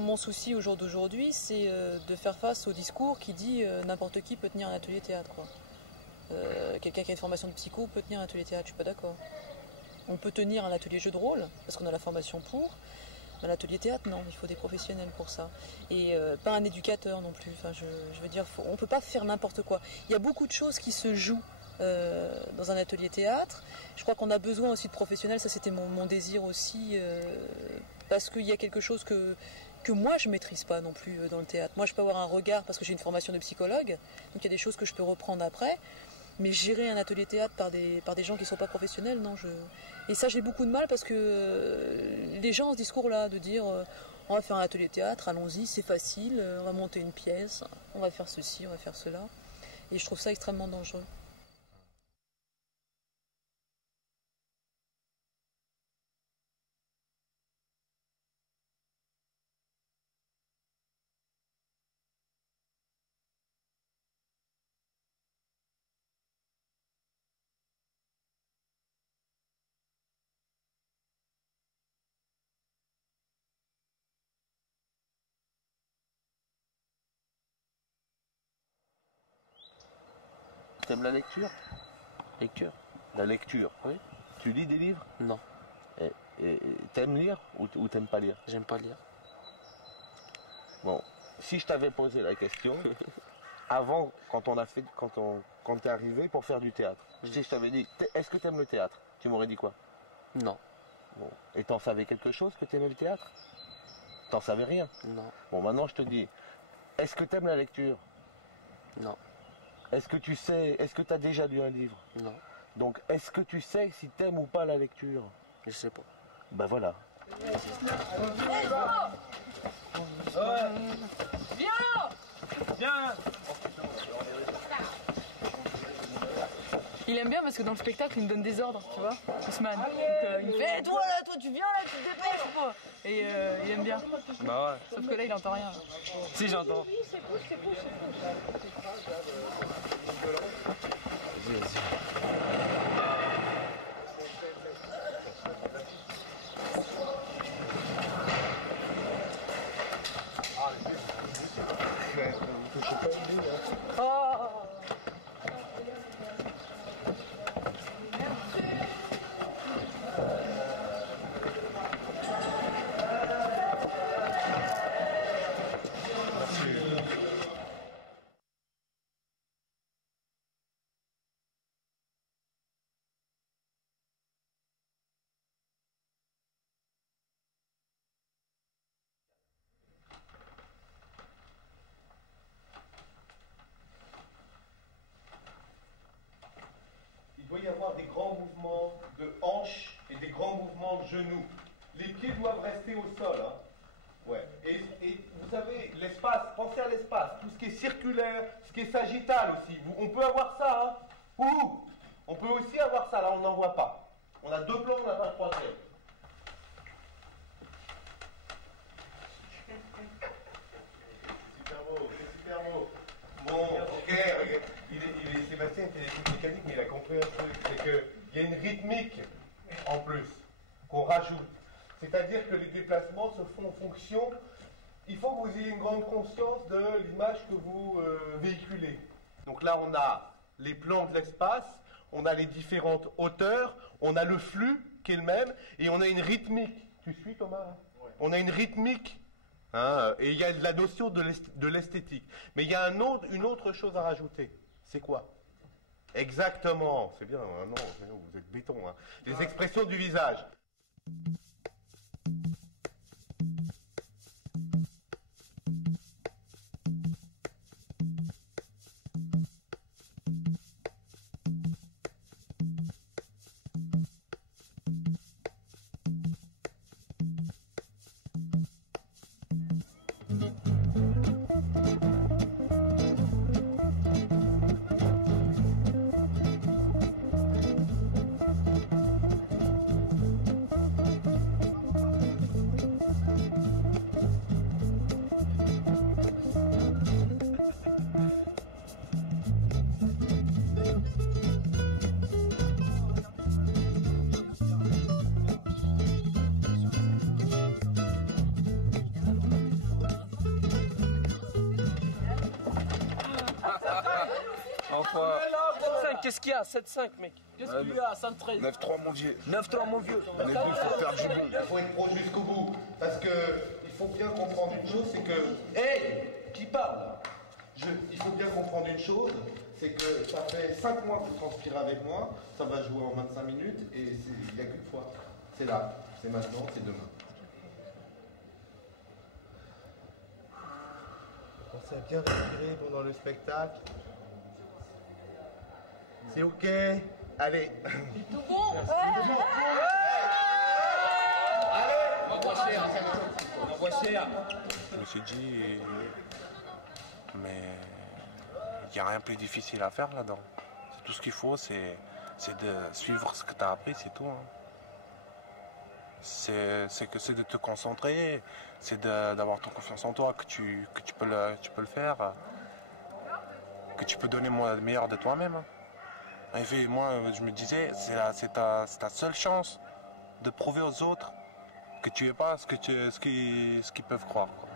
Mon souci au jour d'aujourd'hui, c'est de faire face au discours qui dit n'importe qui peut tenir un atelier théâtre. Quelqu'un qui a une formation de psycho peut tenir un atelier théâtre, je suis pas d'accord. On peut tenir un atelier jeu de rôle, parce qu'on a la formation pour, mais l'atelier théâtre, non, il faut des professionnels pour ça. Et pas un éducateur non plus, enfin, je veux dire, on peut pas faire n'importe quoi. Il y a beaucoup de choses qui se jouent dans un atelier théâtre. Je crois qu'on a besoin aussi de professionnels, ça c'était mon désir aussi, parce qu'il y a quelque chose que moi je maîtrise pas non plus dans le théâtre. Moi je peux avoir un regard parce que j'ai une formation de psychologue, donc il y a des choses que je peux reprendre après, mais gérer un atelier théâtre par des gens qui sont pas professionnels, non. Et ça j'ai beaucoup de mal parce que les gens ont ce discours-là de dire on va faire un atelier théâtre, allons-y, c'est facile, on va monter une pièce, on va faire ceci, on va faire cela, et je trouve ça extrêmement dangereux. T'aimes la lecture? Lecture? La lecture, Oui. Tu lis des livres? Non, Et t'aimes lire ou t'aimes pas lire? j'aime pas lire. Bon, si je t'avais posé la question, avant, quand t'es arrivé pour faire du théâtre, si je t'avais dit, est-ce que t'aimes le théâtre? Tu m'aurais dit quoi? Non, Bon. Et t'en savais quelque chose que t'aimais le théâtre? T'en savais rien? non, Bon, maintenant je te dis, est-ce que t'aimes la lecture? non, Est-ce que t'as déjà lu un livre? non, Donc, est-ce que tu sais si t'aimes ou pas la lecture? je sais pas. Ben voilà. Il aime bien parce que dans le spectacle, il me donne des ordres, tu vois, Ousmane. Donc, il me fait hey, toi là, toi tu viens là, tu te dépêches quoi. Et il aime bien. Bah ouais. Sauf que là, il entend rien. Si j'entends. Il doit y avoir des grands mouvements de hanches et des grands mouvements de genoux. Les pieds doivent rester au sol. Hein. Ouais. Et vous savez, l'espace, pensez à l'espace, tout ce qui est circulaire, ce qui est sagittal aussi. On peut avoir ça, hein. Ouh, on peut aussi avoir ça, là on n'en voit pas. On a deux plans, on n'a pas le troisième. C'est super beau, c'est super beau. Bon, ok, Sébastien était des mécaniques, mais il a compris un truc, c'est qu'il y a une rythmique en plus qu'on rajoute. C'est-à-dire que les déplacements se font en fonction. Il faut que vous ayez une grande conscience de l'image que vous véhiculez. Donc là, on a les plans de l'espace, on a les différentes hauteurs, on a le flux qui est le même, et on a une rythmique. Tu suis, Thomas? Ouais. On a une rythmique. Hein, et il y a la notion de l'esthétique. Mais il y a une autre chose à rajouter. C'est quoi? Exactement. C'est bien. Hein, non, vous êtes béton. Hein. Les expressions du visage. Enfin. 7-5, qu'est-ce qu'il y a? 7-5, mec. Qu'est-ce qu'il y a 113 9-3 mon vieux. 9-3, mon vieux. On est venu pour faire du bon. Il faut être pro jusqu'au bout. Parce que il faut bien comprendre une chose, c'est que. Hey, qui parle? Il faut bien comprendre une chose, c'est que ça fait 5 mois que vous transpirez avec moi, ça va jouer en 25 minutes et il n'y a qu'une fois. C'est là, c'est maintenant, c'est demain. Pensez à bien respirer pendant le spectacle. C'est ok? Allez. Tout bon Je me suis dit, mais il n'y a rien de plus difficile à faire là-dedans. Tout ce qu'il faut, c'est de suivre ce que tu as appris, c'est tout. Hein. C'est de te concentrer, c'est d'avoir ton confiance en toi, que tu peux le faire, que tu peux donner le meilleur de toi-même. Hein. En effet, moi, je me disais, c'est ta seule chance de prouver aux autres que tu es pas ce qu'ils peuvent croire. Quoi.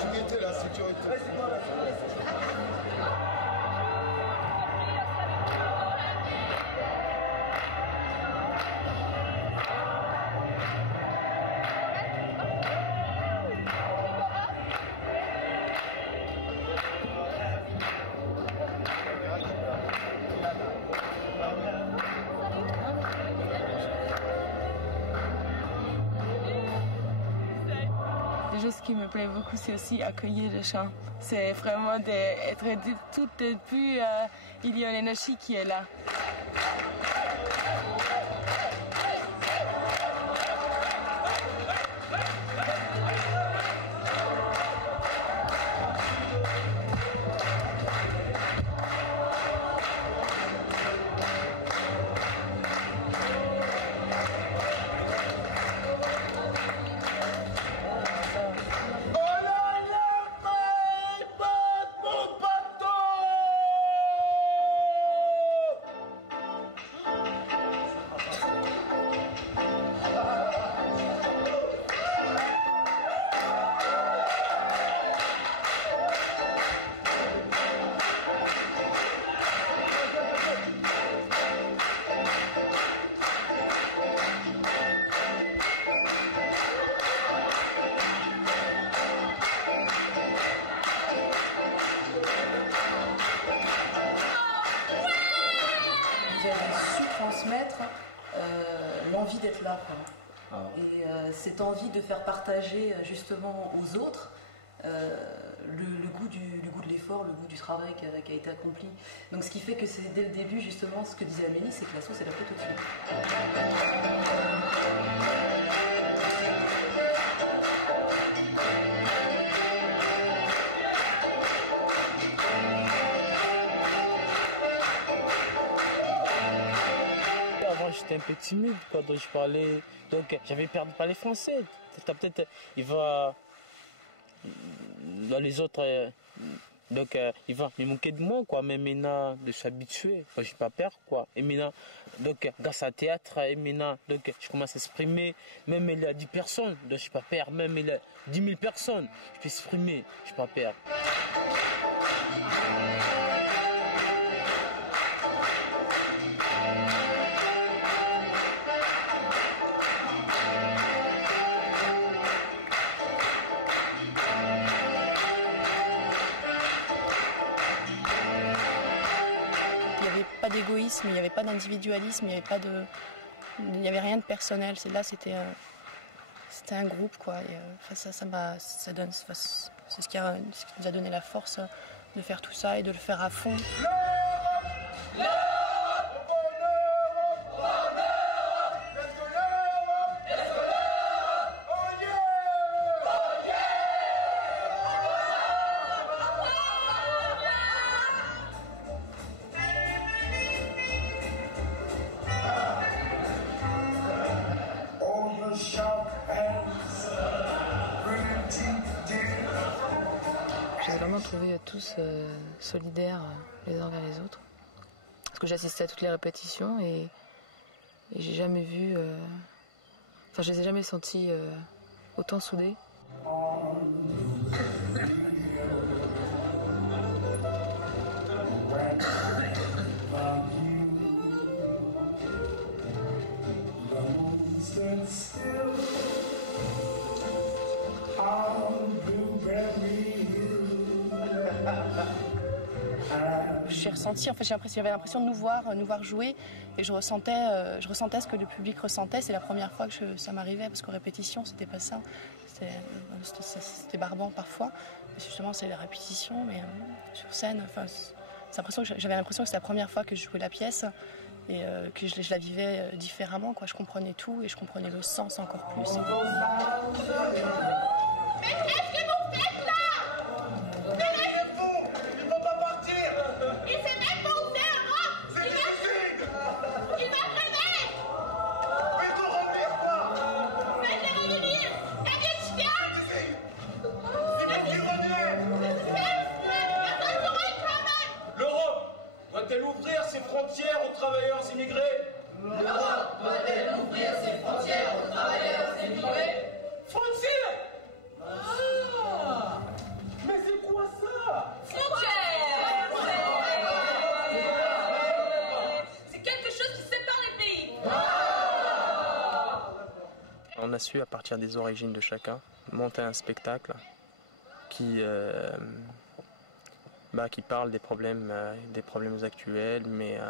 Sécurité, la sécurité. Ce qui me plaît beaucoup, c'est aussi accueillir les gens. C'est vraiment d'être tout début, il y a l'énergie qui est là. Transmettre l'envie d'être là. Quoi. Et cette envie de faire partager justement aux autres le goût de l'effort, le goût du travail qui a été accompli. Donc ce qui fait que c'est dès le début justement ce que disait Amélie, c'est que la sauce est la faute au-dessus. J'étais un peu timide quand je parlais, donc j'avais peur de parler français. Peut-être il va les autres, donc il va me manquer de moi quoi. Mais maintenant de s'habituer, je n'ai pas peur quoi. Et maintenant donc grâce au théâtre, et maintenant donc je commence à exprimer. Même il y a 10 personnes, donc je n'ai pas peur. Même il y a 10 000 personnes, je peux exprimer, je n'ai pas peur. Pas d'égoïsme, il n'y avait pas d'individualisme, il n'y avait rien de personnel. Là, c'était un groupe, quoi. Et, c'est ce qui nous a donné la force de faire tout ça et de le faire à fond. Je les ai vraiment trouvés tous solidaires les uns vers les autres. Parce que j'assistais à toutes les répétitions et j'ai jamais vu... Enfin, je les ai jamais sentis autant soudés. J'ai ressenti, en fait, j'avais l'impression de nous voir jouer et je ressentais ce que le public ressentait. C'est la première fois que ça m'arrivait parce qu'aux répétitions, c'était pas ça. C'était barbant parfois. Mais justement, c'est les répétitions, mais sur scène, enfin, j'avais l'impression que c'était la première fois que je jouais la pièce et que je la vivais différemment, quoi. Je comprenais tout et je comprenais le sens encore plus. Doit-elle ouvrir ses frontières aux travailleurs immigrés? L'Europe doit-elle ouvrir ses frontières aux travailleurs immigrés? Frontières? Ah! Mais c'est quoi ça? Frontières! C'est quelque chose qui sépare les pays. On a su, à partir des origines de chacun, monter un spectacle qui parle des problèmes actuels, mais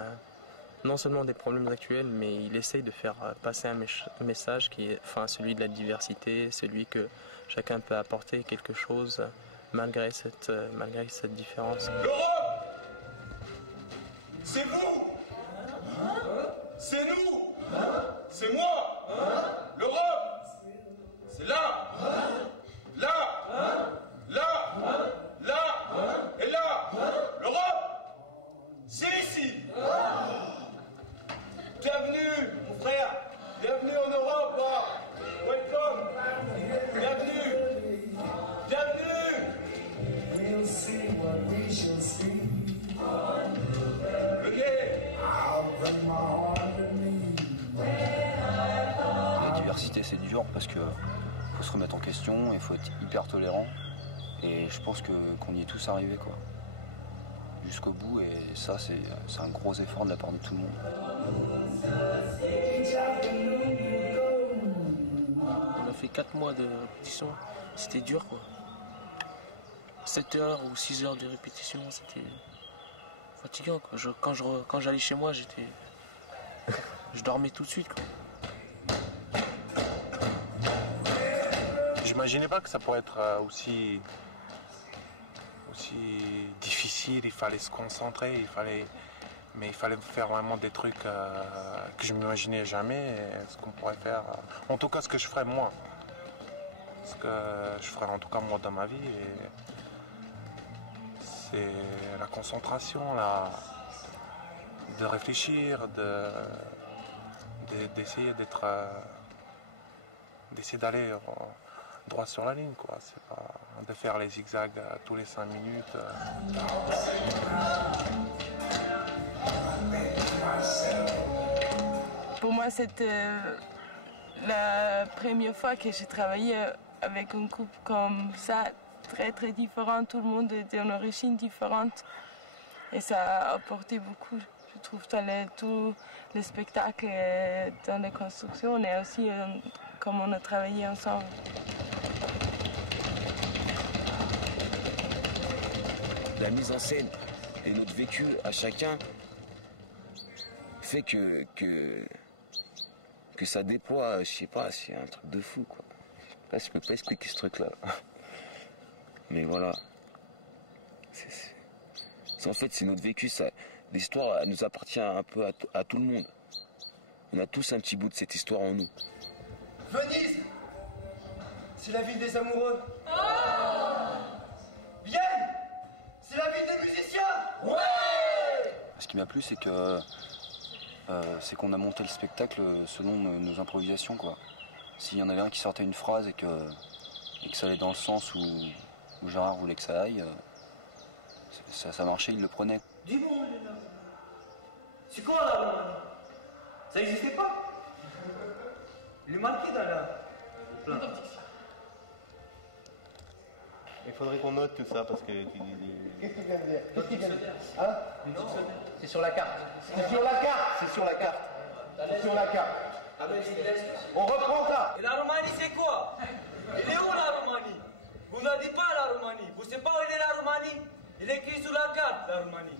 non seulement des problèmes actuels, mais il essaye de faire passer un message qui est celui de la diversité, celui que chacun peut apporter quelque chose malgré cette différence. L'Europe, c'est vous, c'est nous, c'est moi. L'Europe, c'est là, là, là, là et là. L'Europe, c'est ici. Bienvenue, mon frère. Bienvenue en Europe. Welcome. Bienvenue. Bienvenue. Venez. La diversité, c'est dur parce que faut se remettre en question, il faut être hyper tolérant. Et je pense qu'on y est tous arrivés, quoi. Jusqu'au bout, et ça, c'est un gros effort de la part de tout le monde. On a fait 4 mois de répétition, c'était dur, quoi. 7 heures ou 6 heures de répétition, c'était fatigant, quoi. Quand j'allais chez moi, je dormais tout de suite, quoi. J'imaginais pas que ça pourrait être aussi difficile. Il fallait se concentrer, mais il fallait faire vraiment des trucs que je m'imaginais jamais, ce qu'on pourrait faire. En tout cas, ce que je ferais moi. Ce que je ferais en tout cas moi dans ma vie. C'est la concentration, de réfléchir, d'essayer d'essayer d'aller droit sur la ligne, quoi. C'est pas de faire les zigzags tous les 5 minutes. Pour moi, c'était la première fois que j'ai travaillé avec un groupe comme ça, très très différent. Tout le monde est d'une origine différente et ça a apporté beaucoup, je trouve, dans tous les spectacles et dans les constructions et aussi comme on a travaillé ensemble. La mise en scène et notre vécu à chacun fait que ça déploie, je sais pas, c'est un truc de fou, quoi. Je peux pas expliquer ce truc-là. Mais voilà. En fait, c'est notre vécu, ça. L'histoire, elle nous appartient un peu à tout le monde. On a tous un petit bout de cette histoire en nous. Venise, c'est la ville des amoureux. Vienne, c'est la ville des musiciens. Ouais. Ce qui m'a plu, c'est qu'on a monté le spectacle selon nos improvisations, quoi. S'il y en avait un qui sortait une phrase et que ça allait dans le sens où Gérard voulait que ça aille, ça marchait, il le prenait. Dis-moi, Elena, C'est quoi la Roumanie? Ça n'existait pas? Il est marqué dans la plan. Il faudrait qu'on note tout ça parce que. Qu'est-ce que tu viens de dire? Qu'est-ce que tu viens de dire? Hein? C'est sur la carte. C'est sur la carte. C'est sur la carte. C'est sur la carte. On reprend ça. Et la Roumanie, c'est quoi? Il est où la Roumanie? Vous n'en dites pas la Roumanie. Vous ne savez pas où il est la Roumanie? Il est écrit sur la carte, la Roumanie.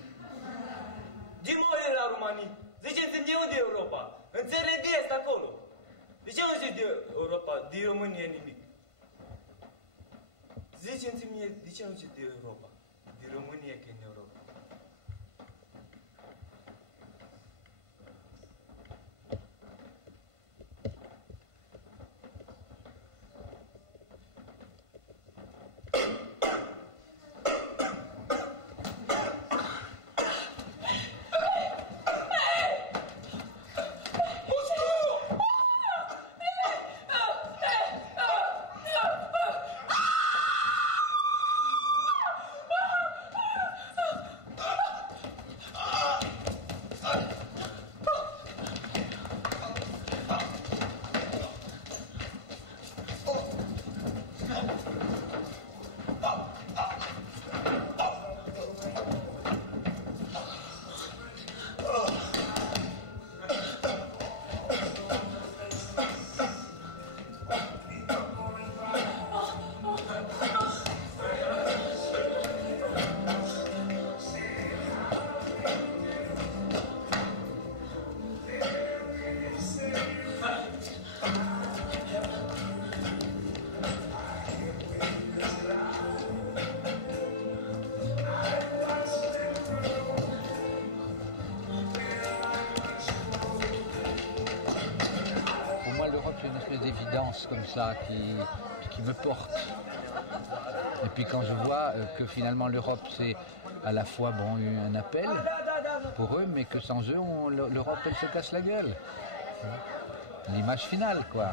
Dis-moi où il est la Roumanie. Ziceți-mi de unde e Europa? Înțelegeți acolo. De ce nu zici de Europa, de România nimic? Ziceți-mi de ce nu zici de Europa? De România că e în Europa. Une espèce d'évidence comme ça qui me porte. Et puis quand je vois que finalement l'Europe c'est à la fois bon un appel pour eux, mais que sans eux l'Europe elle se casse la gueule. L'image finale quoi.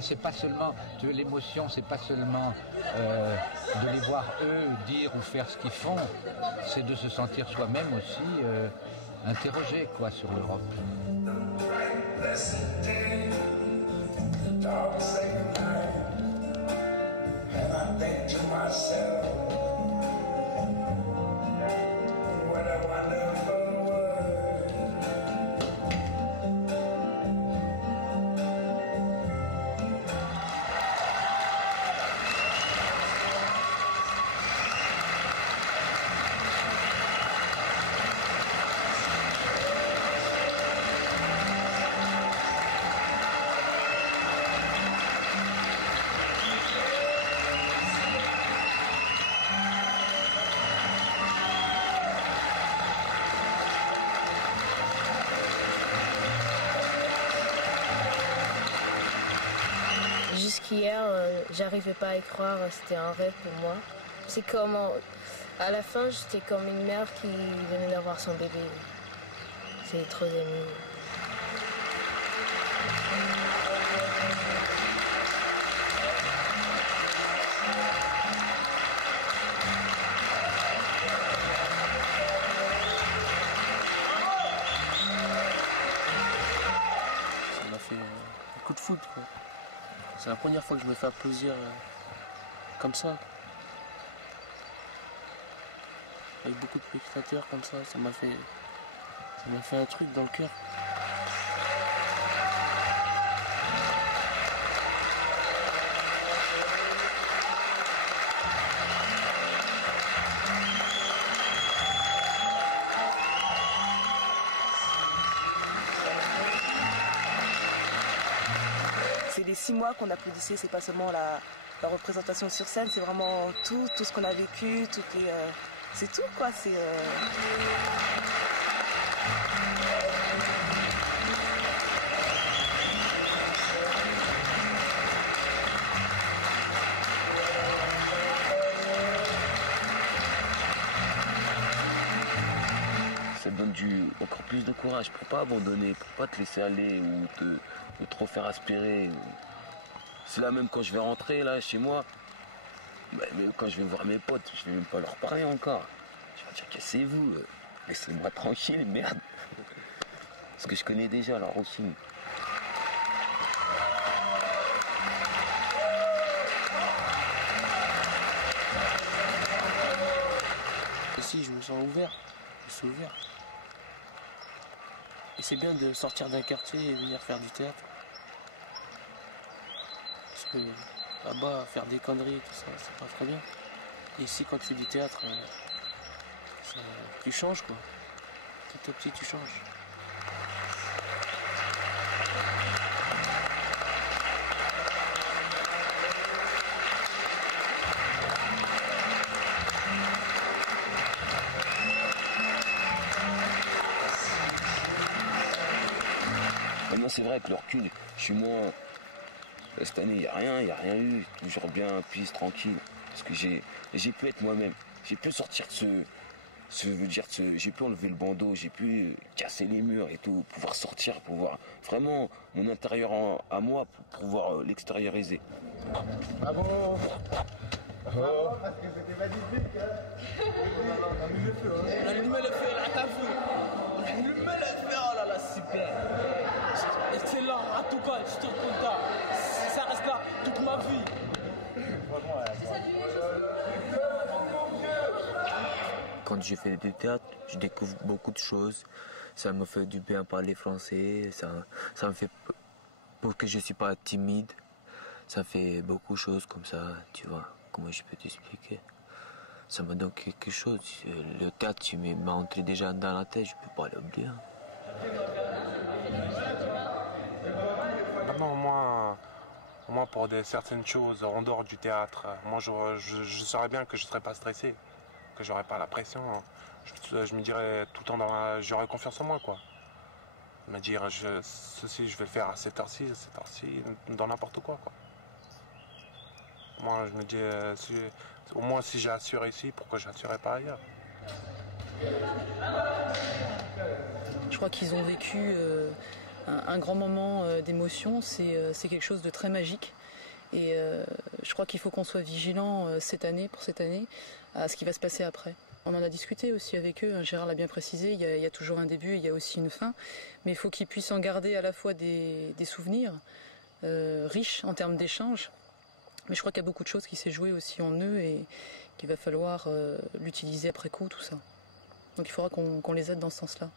C'est pas seulement l'émotion, c'est pas seulement de les voir eux dire ou faire ce qu'ils font, c'est de se sentir soi-même aussi interrogé quoi sur l'Europe. Dark sacred night, and I think to myself, what a wonderful world. Jusqu'hier, j'arrivais pas à y croire, c'était un rêve pour moi. C'est comme, à la fin, j'étais comme une mère qui venait d'avoir son bébé. C'est trop ému. Ça m'a fait un coup de foudre, quoi. C'est la première fois que je me fais plaisir comme ça. Avec beaucoup de spectateurs comme ça m'a fait un truc dans le cœur. C'est les 6 mois qu'on applaudissait, c'est pas seulement la représentation sur scène, c'est vraiment tout ce qu'on a vécu, c'est tout quoi. Ça donne encore plus de courage pour pas abandonner, pour pas te laisser aller ou de trop faire aspirer. C'est là même quand je vais rentrer là chez moi, mais quand je vais voir mes potes, je vais même pas leur parler encore. Je vais dire cassez-vous. Laissez-moi tranquille, merde. Parce que je connais déjà la routine. Ici, je me sens ouvert. Je suis ouvert. Et c'est bien de sortir d'un quartier et venir faire du théâtre. Parce que là-bas, faire des conneries, tout ça, c'est pas très bien. Et ici, quand tu fais du théâtre, tu changes, quoi. Petit à petit, tu changes. Maintenant, c'est vrai que le recul, je suis moins... Cette année, il n'y a rien eu. Toujours bien, peace, tranquille. Parce que j'ai pu être moi-même. J'ai pu sortir de j'ai pu enlever le bandeau, j'ai pu casser les murs et tout, pouvoir sortir, pouvoir vraiment mon intérieur à moi, pour pouvoir l'extérioriser. Bravo. Bravo, parce que c'était magnifique. On allumait le feu, là, t'as vu? On allumait le feu, oh là là, super. Excellent, en tout cas, je suis content. Ça reste là toute ma vie. Quand je fais du théâtre, je découvre beaucoup de choses. Ça me fait du bien parler français. Ça me fait pour que je ne suis pas timide. Ça fait beaucoup de choses comme ça, tu vois. Comment je peux t'expliquer? Ça me donne quelque chose. Le théâtre, tu m'as entré déjà dans la tête, je ne peux pas l'oublier. Maintenant, au moins pour certaines choses en dehors du théâtre, moi je saurais bien que je ne serais pas stressé, que j'aurais pas la pression. Je me dirais tout le temps, j'aurais confiance en moi, quoi. Me dire, ceci je vais le faire à cette heure-ci, dans n'importe quoi, quoi. Moi je me dis, au moins si j'ai assuré ici, pourquoi je n'assurerais pas ailleurs? Je crois qu'ils ont vécu un grand moment d'émotion, c'est quelque chose de très magique. Et je crois qu'il faut qu'on soit vigilant pour cette année, à ce qui va se passer après. On en a discuté aussi avec eux, Gérard l'a bien précisé, il y a toujours un début, il y a aussi une fin, mais il faut qu'ils puissent en garder à la fois des souvenirs riches en termes d'échanges, mais je crois qu'il y a beaucoup de choses qui s'est joué aussi en eux et qu'il va falloir l'utiliser après coup, tout ça. Donc il faudra qu'on les aide dans ce sens-là.